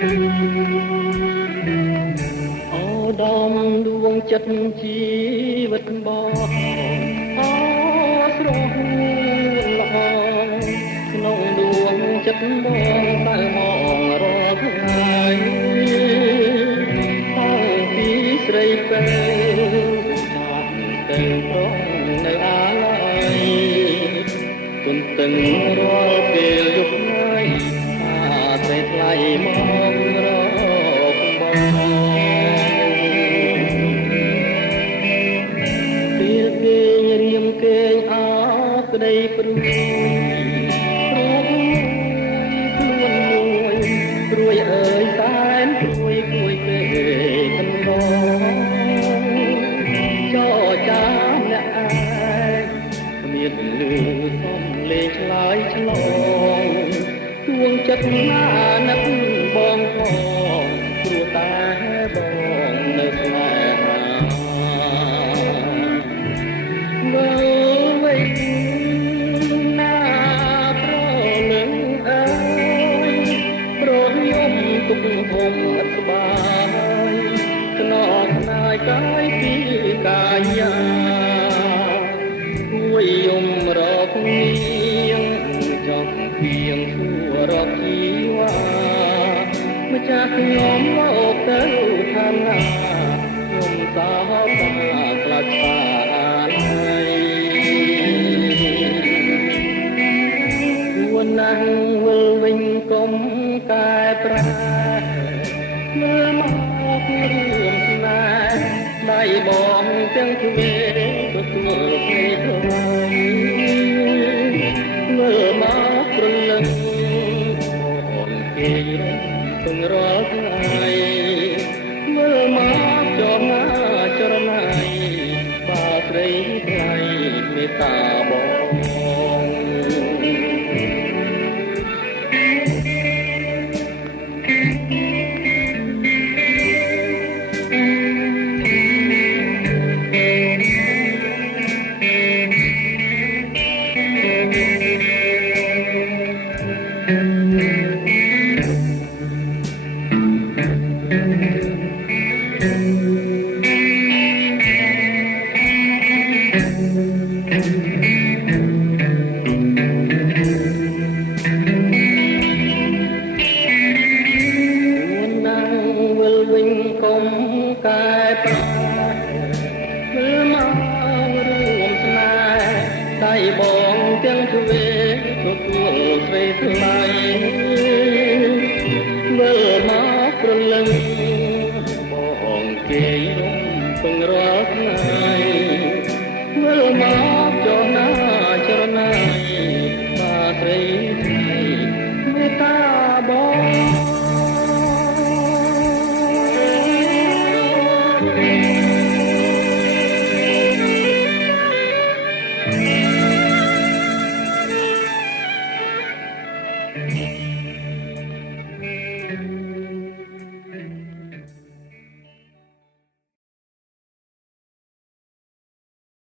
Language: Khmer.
អូដំដួងចិត្តជីវិតបងអូស្រស់ល្អក្នុងដួងចិត្តបងតែមករាល់ថ្ងៃតាំងពីស្រីពេលចាប់ទៅប្រងនៅអាឡ័យគុំទឹងរាល់ពេលយប់ថ្ងៃស្រីថ្លៃមករកពេលគេរៀមគេអោក្ដីព្រួយព្រួយអើយសែនព្រួយព្រួយពេកកណ្ដងចោចាំអ្នកឯងគ្មានលឺសំលេងឆ្លើយឆ្លងទួងចិត្តណានឹកបងផងព្រោះតែបងនៅស្នេហាមើលវិញណាប្រលឹងអើយប្រយំទុកហុំអត់ស្បាយខ្នងខ្នាយកាយពីកាយាជួយយំរកនាងចង់គៀងធួរកជីវ៉ាម្ចាស់ខ្ញុំមកទៅឋានណាខ្ញុំសោកខ្លាចស្វាហើយគួរណាស់វិលវិញកុំកែប្រែមើលមករឿងស្នេហ៍ដៃបងទាំងទ្វេទទួលភ័យថ្លៃមើលមកព្រលឹងអូនគេរំពឹងរាល់ថ្ងៃមើលមកចរណាចរណៃបាស្រីថ្លៃមេត្តាបងកុំកែប្រែមើលមករួមស្នេហ៍ដៃបងទាំងទ្វេទទួលស្រីថ្លៃ